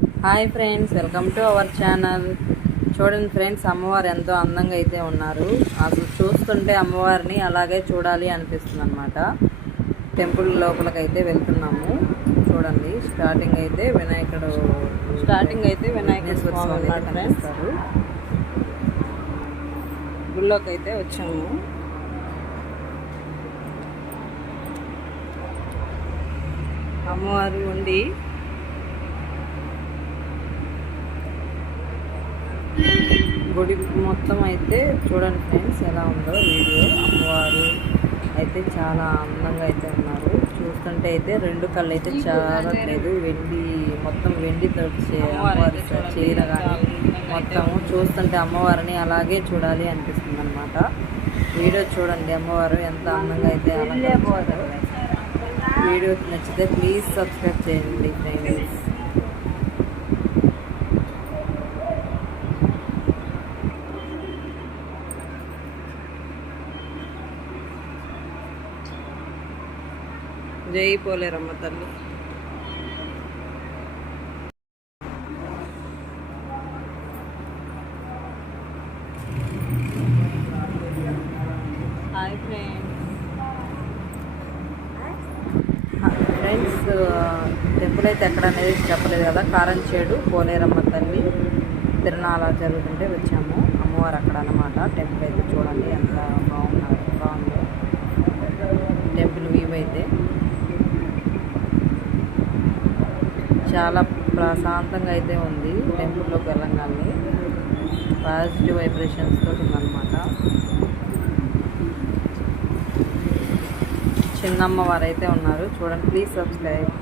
Hi friends, welcome to our channel. చూడండి friends, అమ్మవారు ఎంతో అందంగా అయితే ఉన్నారు. అసలు చూస్తుంటే అమ్మవారిని అలాగే చూడాలి అనిపిస్తుంది అనమాట. టెంపుల్ లోపలికైతే వెళ్తున్నాము. చూడండి, స్టార్టింగ్ అయితే వినాయకుడు స్వామి కనిపిస్తారు. గుళ్ళోకి అయితే వచ్చాము. అమ్మవారు ఉండి గుడి మొత్తం అయితే చూడండి ఫ్రెండ్స్ ఎలా ఉందో వీడియో. అమ్మవారు అయితే చాలా అందంగా అయితే ఉన్నారు. చూస్తుంటే అయితే రెండు కళ్ళు అయితే చాలట్లేదు. మొత్తం వెండితో అమ్మవారి చీర కానీ మొత్తము చూస్తుంటే అమ్మవారిని అలాగే చూడాలి అనిపిస్తుంది అనమాట. వీడియో చూడండి, అమ్మవారు ఎంత అందంగా అయితే అలంకరించారో. వీడియో నచ్చితే ప్లీజ్ సబ్స్క్రైబ్ చేయండి ఫ్రెండ్స్. జై పోలేరమ్మ తల్లి. హాయ్ ఫ్రెండ్స్, టెంపుల్ అయితే ఎక్కడ అనేది చెప్పలేదు కదా. కారంచేడు పోలేరమ్మ తల్లి తిరునాళ జరుగుతుంటే వచ్చాము. అమ్మవారు అక్కడ అన్నమాట. టెంపుల్ అయితే చూడండి ఎంత బాగుందో టెంపుల్ వ్యూ అయితే. చాలా ప్రశాంతంగా అయితే ఉంది. టెంపుల్లోకి వెళ్ళంగానే పాజిటివ్ వైబ్రేషన్స్ తోటి ఉందన్నమాట. చిన్నమ్మవారు అయితే ఉన్నారు చూడండి. Please subscribe.